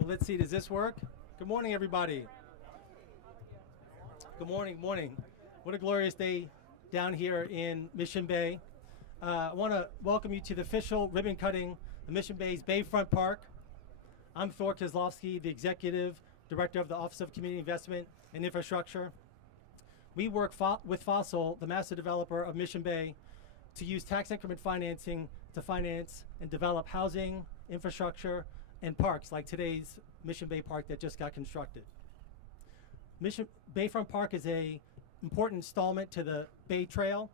Well, let's see. Does this work? Good morning, everybody. Good morning. Morning. What a glorious day down here in Mission Bay. I want to welcome you to the official ribbon cutting of Mission Bay's Bayfront Park. I'm Thor Kozlowski, the Executive Director of the Office of Community Investment and Infrastructure. We work with Fossil, the master developer of Mission Bay, to use tax increment financing to finance and develop housing, infrastructure, and parks like today's Mission Bay Park that just got constructed. Bayfront Park is an important installment to the Bay Trail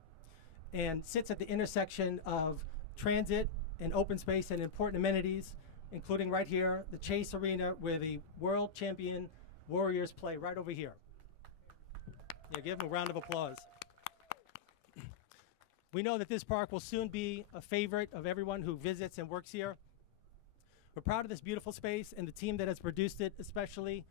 and sits at the intersection of transit and open space and important amenities, including right here, the Chase Arena, where the world champion Warriors play right over here. Yeah, give them a round of applause. We know that this park will soon be a favorite of everyone who visits and works here. We're proud of this beautiful space and the team that has produced it, especially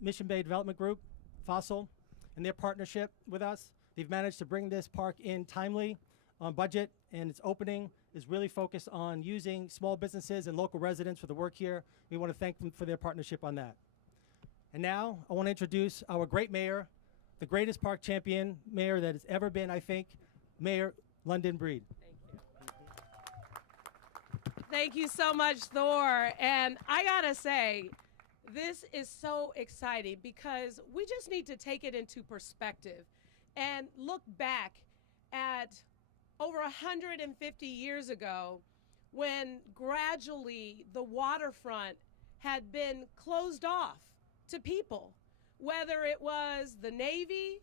Mission Bay Development Group, Fossil, and their partnership with us. They've managed to bring this park in timely, on budget, and its opening is really focused on using small businesses and local residents for the work here. We want to thank them for their partnership on that. And now I want to introduce our great mayor, the greatest park champion mayor that has ever been, I think, Mayor London Breed. Thank you so much, Thor. And I gotta say, this is so exciting because we just need to take it into perspective and look back at over 150 years ago when gradually the waterfront had been closed off to people, whether it was the Navy,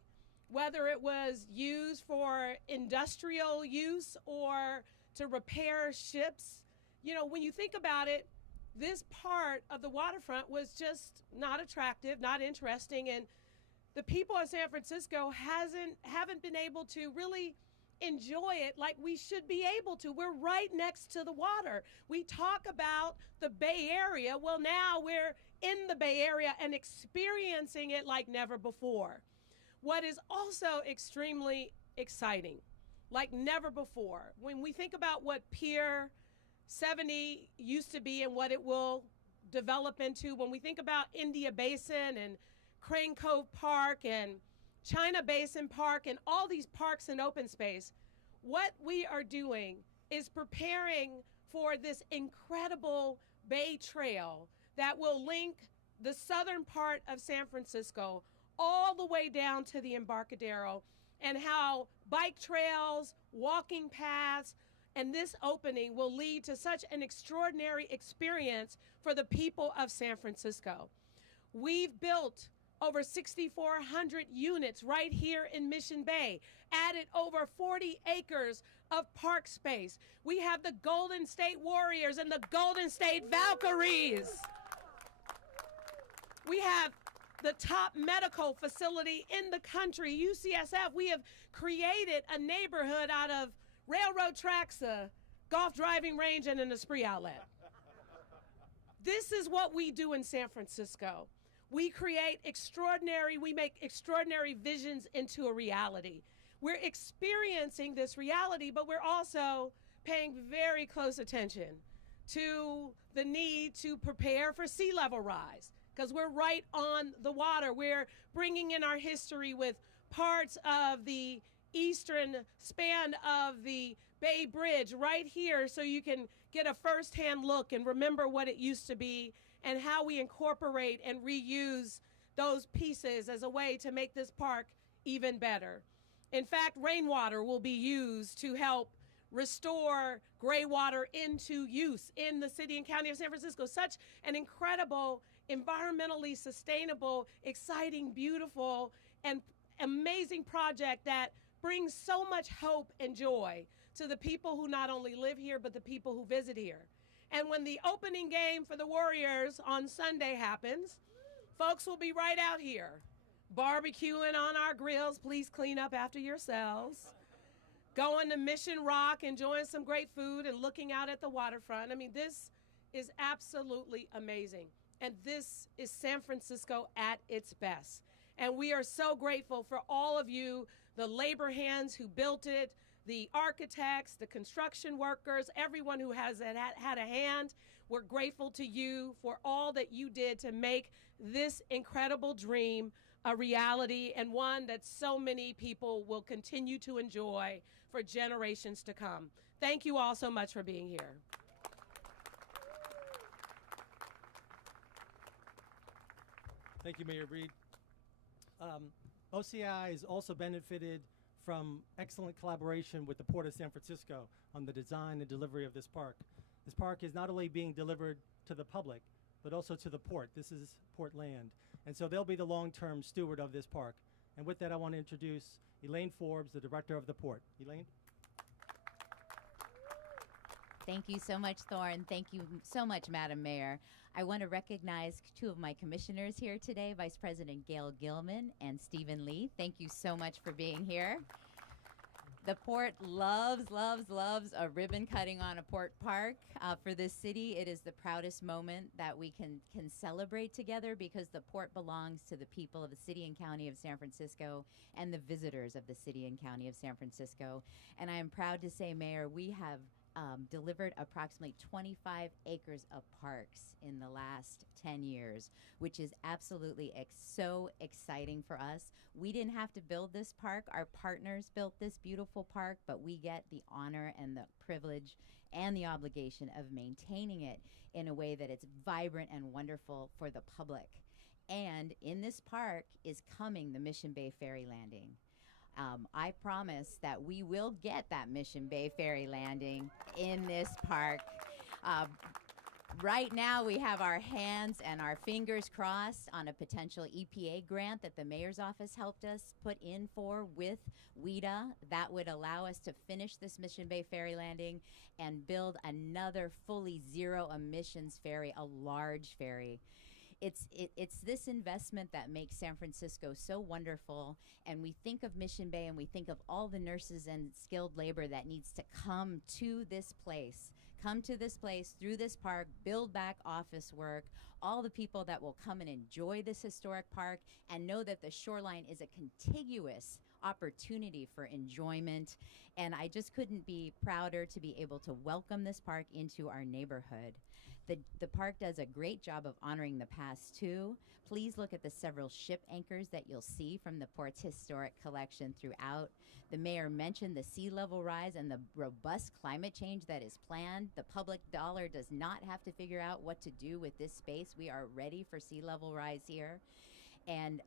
whether it was used for industrial use or to repair ships. You know, when you think about it, this part of the waterfront was just not attractive, not interesting, and the people of San Francisco haven't been able to really enjoy it like we should be able to. We're right next to the water. We talk about the Bay Area. Well, now we're in the Bay Area and experiencing it like never before. What is also extremely exciting, like never before, when we think about what Pier 70 used to be and what it will develop into, when we think about India Basin and Crane Cove Park and China Basin Park and all these parks and open space, what we are doing is preparing for this incredible Bay Trail that will link the southern part of San Francisco all the way down to the Embarcadero, and how bike trails, walking paths, and this opening will lead to such an extraordinary experience for the people of San Francisco. We've built over 6,400 units right here in Mission Bay, added over 40 acres of park space. We have the Golden State Warriors and the Golden State Valkyries. We have the top medical facility in the country, UCSF. We have created a neighborhood out of railroad tracks, a golf driving range, and an Esprit outlet. This is what we do in San Francisco. We make extraordinary visions into a reality. We're experiencing this reality, but we're also paying very close attention to the need to prepare for sea level rise, because we're right on the water. We're bringing in our history with parts of the eastern span of the Bay Bridge right here, so you can get a firsthand look and remember what it used to be and how we incorporate and reuse those pieces as a way to make this park even better. In fact, rainwater will be used to help restore gray water into use in the city and county of San Francisco. Such an incredible, environmentally sustainable, exciting, beautiful, and amazing project that brings so much hope and joy to the people who not only live here, but the people who visit here. And when the opening game for the Warriors on Sunday happens, folks will be right out here, barbecuing on our grills. Please clean up after yourselves. Going to Mission Rock, enjoying some great food and looking out at the waterfront. I mean, this is absolutely amazing. And this is San Francisco at its best. And we are so grateful for all of you, the labor hands who built it, the architects, the construction workers, everyone who has had a hand. We're grateful to you for all that you did to make this incredible dream a reality, and one that so many people will continue to enjoy for generations to come. Thank you all so much for being here. Thank you, Mayor Breed. OCI has also benefited from excellent collaboration with the Port of San Francisco on the design and delivery of this park. This park is not only being delivered to the public, but also to the port. This is port land. And so they'll be the long-term steward of this park. And with that, I want to introduce Elaine Forbes, the director of the port. Elaine? Thank you so much, Thorne. Thank you so much, Madam Mayor. I want to recognize two of my commissioners here today, Vice President Gail Gilman and Stephen Lee. Thank you so much for being here. The port loves, loves, loves a ribbon cutting on a port park. For this city, it is the proudest moment that we can celebrate together, because the port belongs to the people of the city and county of San Francisco and the visitors of the city and county of San Francisco. And I am proud to say, Mayor, we have delivered approximately 25 acres of parks in the last 10 years, which is absolutely so exciting for us. We didn't have to build this park. Our partners built this beautiful park, but we get the honor and the privilege and the obligation of maintaining it in a way that it's vibrant and wonderful for the public. And in this park is coming the Mission Bay Ferry Landing. I promise that we will get that Mission Bay Ferry Landing in this park. Right now, we have our hands and our fingers crossed on a potential EPA grant that the mayor's office helped us put in for with WIDA that would allow us to finish this Mission Bay Ferry Landing and build another fully zero emissions ferry, a large ferry. It's this investment that makes San Francisco so wonderful, and we think of Mission Bay and we think of all the nurses and skilled labor that needs to come to this place through this park, build back office work, all the people that will come and enjoy this historic park and know that the shoreline is a contiguous opportunity for enjoyment. And I just couldn't be prouder to be able to welcome this park into our neighborhood. The park does a great job of honoring the past too. Please look at the several ship anchors that you'll see from the port's historic collection throughout. The mayor mentioned the sea level rise and the robust climate change that is planned. The public dollar does not have to figure out what to do with this space. We are ready for sea level rise here. And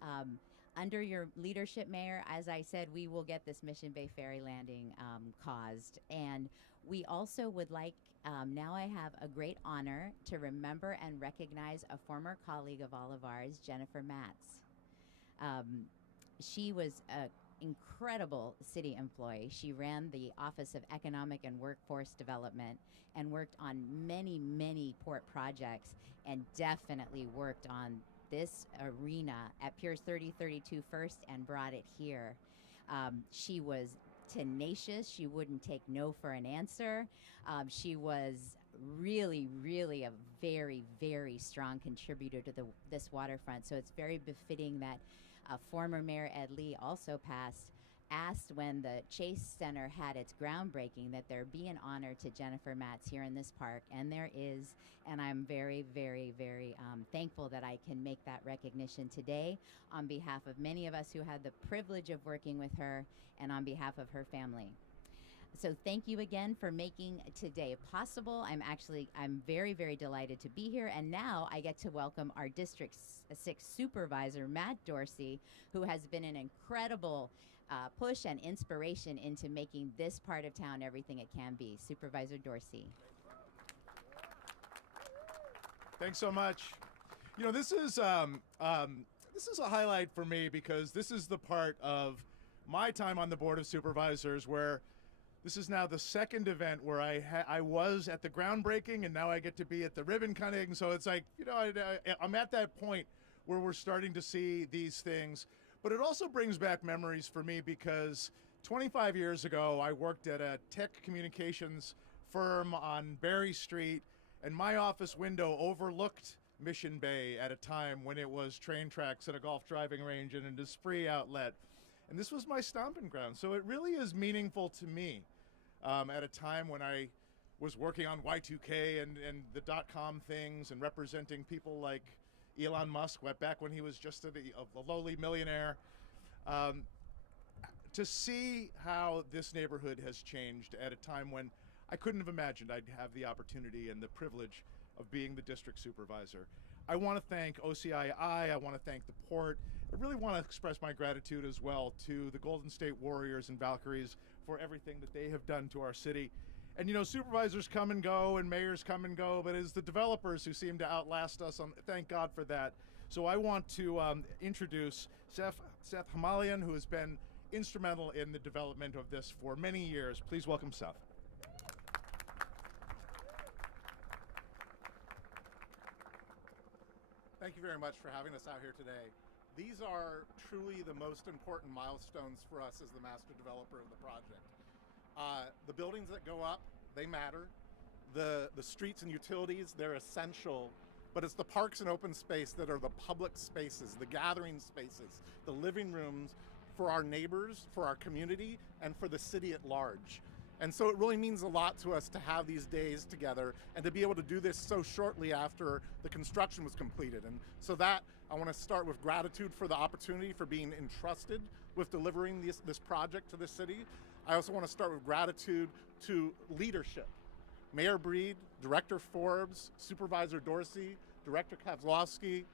under your leadership, Mayor, as I said, we will get this Mission Bay Ferry Landing caused. And we also would like, now I have a great honor to remember and recognize a former colleague of all of ours, Jennifer Matz. She was an incredible city employee. She ran the Office of Economic and Workforce Development and worked on many, many port projects, and definitely worked on this arena at Piers 3032 first and brought it here. She was tenacious. She wouldn't take no for an answer. She was really, really a very, very strong contributor to this waterfront. So it's very befitting that former Mayor Ed Lee also asked when the Chase Center had its groundbreaking that there be an honor to Jennifer Matz here in this park, and there is, and I'm very, very, very thankful that I can make that recognition today on behalf of many of us who had the privilege of working with her and on behalf of her family. So thank you again for making today possible. I'm very, very delighted to be here. And now I get to welcome our District 6 Supervisor, Matt Dorsey, who has been an incredible push and inspiration into making this part of town everything it can be. Supervisor Dorsey. Thanks so much. You know, this is a highlight for me because this is the part of my time on the Board of Supervisors where this is now the second event where I was at the groundbreaking, and now I get to be at the ribbon cutting. So it's like, you know, I'm at that point where we're starting to see these things. But it also brings back memories for me because 25 years ago, I worked at a tech communications firm on Berry Street, and my office window overlooked Mission Bay at a time when it was train tracks and a golf driving range and an Esprit outlet. And this was my stomping ground. So it really is meaningful to me at a time when I was working on Y2K and the .com things and representing people like Elon Musk back when he was just a lowly millionaire. To see how this neighborhood has changed at a time when I couldn't have imagined I'd have the opportunity and the privilege of being the district supervisor. I want to thank OCII, I want to thank the Port. I really want to express my gratitude as well to the Golden State Warriors and Valkyries for everything that they have done to our city. And you know, supervisors come and go and mayors come and go, but it's the developers who seem to outlast us. Thank God for that. So I want to introduce Seth Hamalian, who has been instrumental in the development of this for many years. Please welcome Seth. Thank you very much for having us out here today. These are truly the most important milestones for us as the master developer of the project. The buildings that go up, they matter. The streets and utilities, they're essential, but it's the parks and open space that are the public spaces, the gathering spaces, the living rooms for our neighbors, for our community, and for the city at large. And so it really means a lot to us to have these days together and to be able to do this so shortly after the construction was completed. And so that, I want to start with gratitude for the opportunity for being entrusted with delivering this project to the city. I also want to start with gratitude to leadership. Mayor Breed, Director Forbes, Supervisor Dorsey, Director Kozlowski,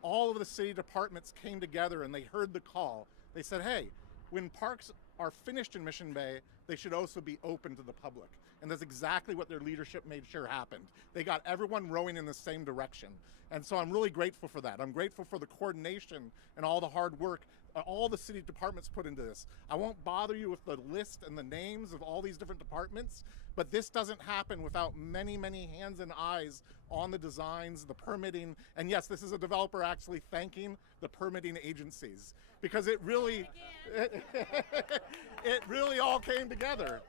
all of the city departments came together and they heard the call. They said, hey, when parks are finished in Mission Bay, they should also be open to the public. And that's exactly what their leadership made sure happened. They got everyone rowing in the same direction. And so I'm really grateful for that. I'm grateful for the coordination and all the hard work all the city departments put into this. I won't bother you with the list and the names of all these different departments, but this doesn't happen without many, many hands and eyes on the designs, the permitting, and yes, this is a developer actually thanking the permitting agencies because it really, it really all came together.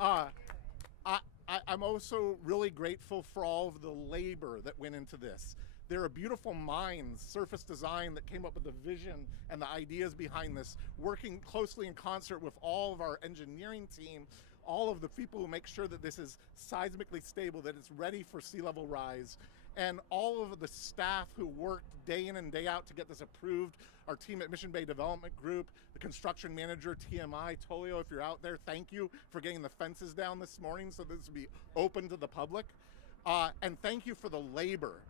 I'm also really grateful for all of the labor that went into this. There are beautiful minds, Surface Design, that came up with the vision and the ideas behind this, working closely in concert with all of our engineering team, all of the people who make sure that this is seismically stable, that it's ready for sea level rise, and all of the staff who worked day in and day out to get this approved. Our team at Mission Bay Development Group, the construction manager, TMI, Tolio, if you're out there, thank you for getting the fences down this morning so this will be open to the public. And thank you for the labor.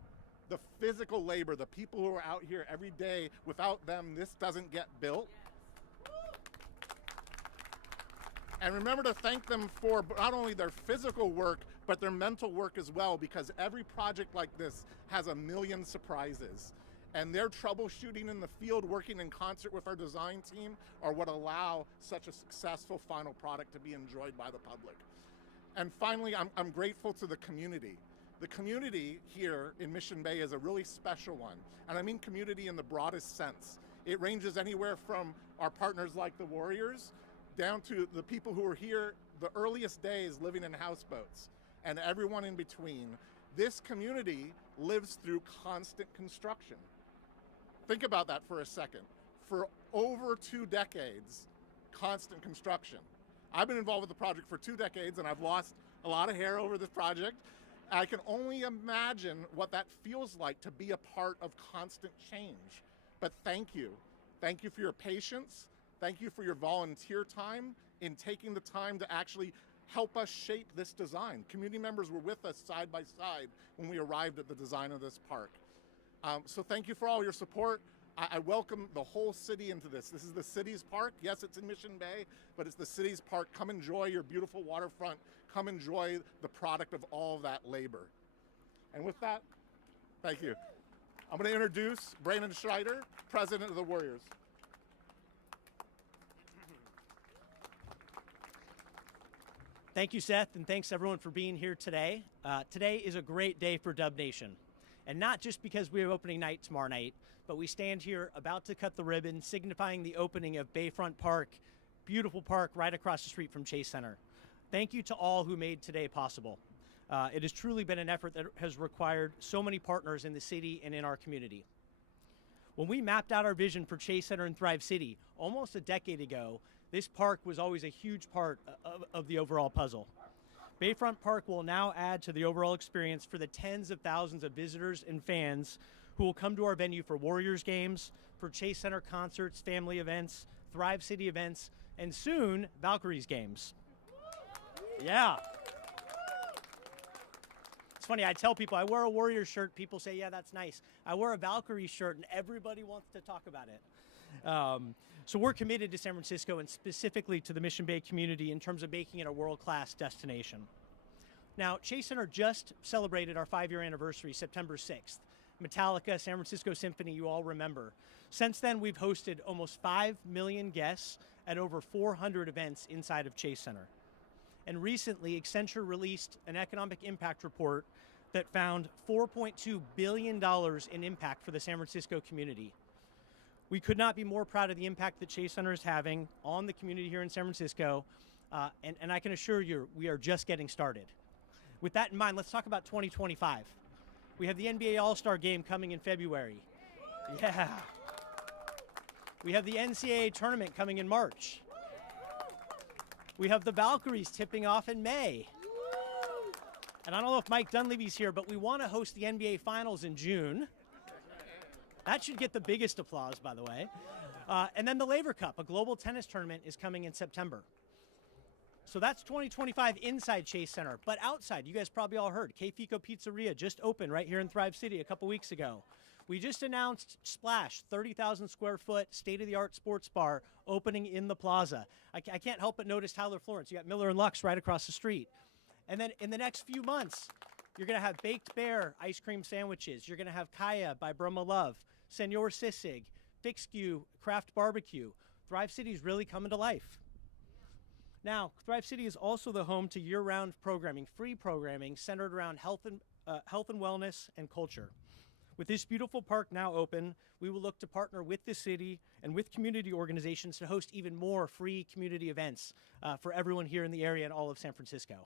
The physical labor, the people who are out here every day. Without them, this doesn't get built. And remember to thank them for not only their physical work, but their mental work as well, because every project like this has a million surprises. And their troubleshooting in the field, working in concert with our design team, are what allow such a successful final product to be enjoyed by the public. And finally, I'm grateful to the community. The community here in Mission Bay is a really special one. And I mean community in the broadest sense. It ranges anywhere from our partners like the Warriors down to the people who were here the earliest days living in houseboats and everyone in between. This community lives through constant construction. Think about that for a second. For over 2 decades, constant construction. I've been involved with the project for 2 decades and I've lost a lot of hair over this project. I can only imagine what that feels like to be a part of constant change. But thank you. Thank you for your patience. Thank you for your volunteer time in taking the time to actually help us shape this design. Community members were with us side by side when we arrived at the design of this park. So thank you for all your support. I welcome the whole city into this. This is the city's park. Yes, it's in Mission Bay, but it's the city's park. Come enjoy your beautiful waterfront. Come enjoy the product of all of that labor. And with that, thank you. I'm going to introduce Brandon Schreider, President of the Warriors. Thank you, Seth, and thanks everyone for being here today. Today is a great day for Dub Nation. And not just because we have opening night tomorrow night, but we stand here about to cut the ribbon, signifying the opening of Bayfront Park, beautiful park right across the street from Chase Center. Thank you to all who made today possible. It has truly been an effort that has required so many partners in the city and in our community. When we mapped out our vision for Chase Center and Thrive City almost a decade ago, this park was always a huge part of the overall puzzle. Bayfront Park will now add to the overall experience for the tens of thousands of visitors and fans who will come to our venue for Warriors games, for Chase Center concerts, family events, Thrive City events, and soon, Valkyries games. Yeah. It's funny, I tell people I wear a Warriors shirt, people say, yeah, that's nice. I wear a Valkyries shirt, and everybody wants to talk about it. So we're committed to San Francisco and specifically to the Mission Bay community in terms of making it a world-class destination. Now, Chase Center just celebrated our 5-year anniversary, September 6th. Metallica, San Francisco Symphony, you all remember. Since then, we've hosted almost 5 million guests at over 400 events inside of Chase Center. And recently, Accenture released an economic impact report that found $4.2 billion in impact for the San Francisco community. We could not be more proud of the impact that Chase Center is having on the community here in San Francisco, and I can assure you, we are just getting started. With that in mind, let's talk about 2025. We have the NBA All-Star Game coming in February. Yeah. We have the NCAA Tournament coming in March. We have the Valkyries tipping off in May. And I don't know if Mike Dunleavy's here, but we want to host the NBA Finals in June. That should get the biggest applause, by the way. And then the Laver Cup, a global tennis tournament, is coming in September. So that's 2025 inside Chase Center. But outside, you guys probably all heard, K Fico Pizzeria just opened right here in Thrive City a couple weeks ago. We just announced Splash, 30,000 square foot, state-of-the-art sports bar opening in the plaza. I can't help but notice Tyler Florence. You got Miller and Lux right across the street. And then in the next few months, you're going to have Baked Bear ice cream sandwiches. You're going to have Kaya by Brahma Love, Senor Sissig, Fixque Craft Barbecue. Thrive City is really coming to life. Now, Thrive City is also the home to year-round programming, free programming centered around health and wellness and culture. With this beautiful park now open, we will look to partner with the city and with community organizations to host even more free community events for everyone here in the area and all of San Francisco.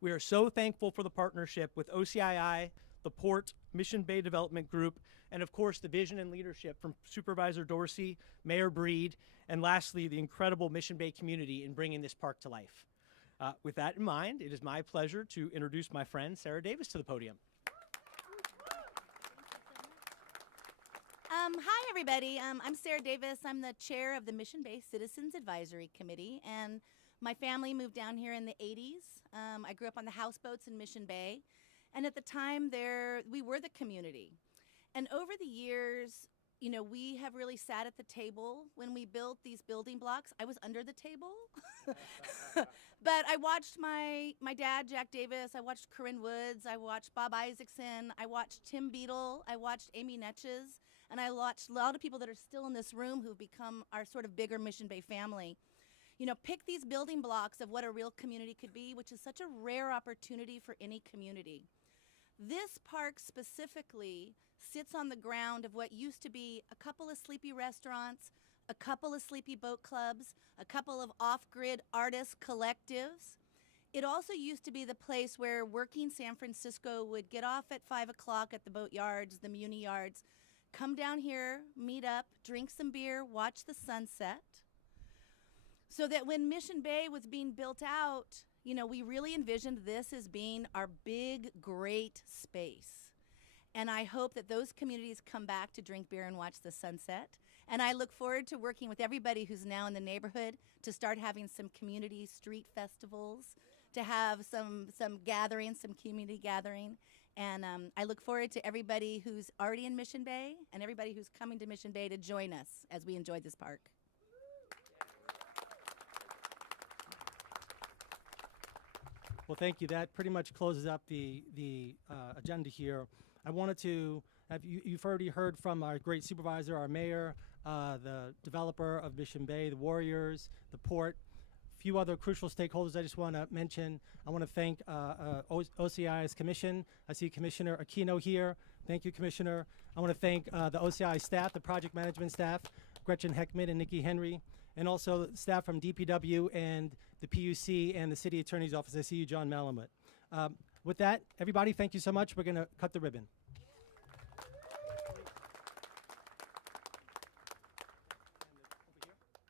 We are so thankful for the partnership with OCII, the Port, Mission Bay Development Group, and of course the vision and leadership from Supervisor Dorsey, Mayor Breed, and lastly, the incredible Mission Bay community in bringing this park to life. With that in mind, it is my pleasure to introduce my friend Sarah Davis to the podium. Hi, everybody. I'm Sarah Davis. I'm the chair of the Mission Bay Citizens Advisory Committee, and my family moved down here in the 80s. I grew up on the houseboats in Mission Bay, and at the time we were the community. And over the years, you know, we have really sat at the table when we built these building blocks. I was under the table, but I watched my dad, Jack Davis. I watched Corinne Woods. I watched Bob Isaacson. I watched Tim Beadle. I watched Amy Netches. And I watched a lot of people that are still in this room who've become our sort of bigger Mission Bay family. You know, pick these building blocks of what a real community could be, which is such a rare opportunity for any community. This park specifically sits on the ground of what used to be a couple of sleepy restaurants, a couple of sleepy boat clubs, a couple of off-grid artist collectives. It also used to be the place where working San Francisco would get off at 5 o'clock at the boat yards, the Muni yards, come down here, meet up, drink some beer, watch the sunset. So that when Mission Bay was being built out, you know, we really envisioned this as being our big, great space. And I hope that those communities come back to drink beer and watch the sunset. And I look forward to working with everybody who's now in the neighborhood to start having some community street festivals, to have some gatherings, some community gathering. And I look forward to everybody who's already in Mission Bay and everybody who's coming to Mission Bay to join us as we enjoy this park. Well, thank you. That pretty much closes up the agenda here. I wanted to have you've already heard from our great supervisor, our mayor, the developer of Mission Bay, the Warriors, the port, a few other crucial stakeholders I just want to mention. I want to thank OCI's commission. I see Commissioner Aquino here. Thank you, Commissioner. I want to thank the OCI staff, the project management staff, Gretchen Heckman and Nikki Henry, and also staff from DPW and the PUC and the City Attorney's Office. I see you, John Malamut. With that, everybody, thank you so much. We're going to cut the ribbon.